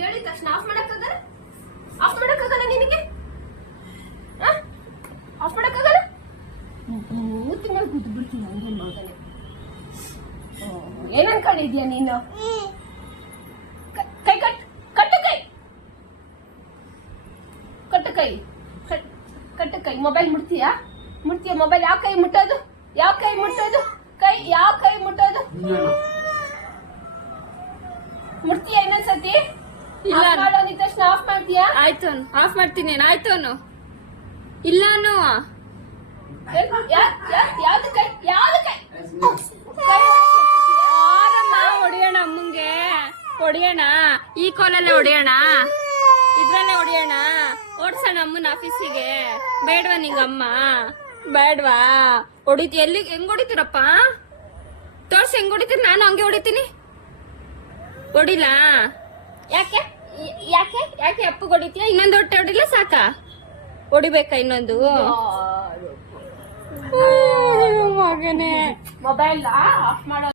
ಹೇಳಿದ ತಕ್ಷಣ ಆಫ್ ಮಾಡಕ್ಕಾಗಲ್ಲ ನಿನಗೆ? ಆಫ್ ಮಾಡಕ್ಕಾಗಲ್ಲ? ಮೂತಿ ಮೇಲೆ ಕೂತು ಬಿಡ್ತೀನಿ ಹಂಗೆ ಮಗನೇ. ಏನ್ ಅನ್ಕೊಂಡಿದ್ಯಾ ನೀನು? ಕೈ ಕಟ್ಟು ಕೈ ಮೊಬೈಲ್ ಮುಟ್ತೀಯಾ? ಮೊಬೈಲ್ ಯಾವ ಕೈ ಮುಟ್ಟೋದು? ಮುಟ್ತೀಯಾ ಇನ್ನೊಂದ್ಸತಿ? ಇಲ್ಲ ಅಂದಿದ ತಕ್ಷಣ ಆಫ್ ಮಾಡ್ತೀಯಾ? ಆಯ್ತು ಆಫ್ ಮಾಡ್ತೀನಿ. ಆಯ್ತು ಇಲ್ಲ ಯಾವ್ದು ಕೈ ಹೊಡಿಯೋಣ ಅಮ್ಮಂಗೆ, ಹೊಡಿಯೋಣ. ಈ ಕೋಲಲ್ಲೇ ಹೊಡಿಯೋಣ, ಇದ್ರಲ್ಲೇ ಹೊಡಿಯೋಣ. ಓಡ್ಸೋಣ ಅಮ್ಮನ ಆಫೀಸಿಗೆ. ಬೇಡವಾ ನಿಂಗಮ್ಮ? ಬೇಡವಾ? ಎಲ್ಲಿ ಹೆಂಗ್ ಹೊಡಿತೀರಪ್ಪ? ತೋರ್ಸಿ ಹೆಂಗ್ ಹೊಡಿತೀರಿ? ನಾನು ಹಂಗೆ ಹೊಡಿತೀನಿ. ಹೊಡಿಲ್ಲ? ಯಾಕೆ ಅಪ್ಪು ಹೊಡಿತೀಯ? ಇನ್ನೊಂದು ಹೊಟ್ಟೆ ಹೊಡಿಲ್ಲ ಸಾಕಾ? ಹೊಡಿಬೇಕಾ ಇನ್ನೊಂದು? ಮಗನೇ ಮೊಬೈಲ್ ಆಫ್ ಮಾಡೋ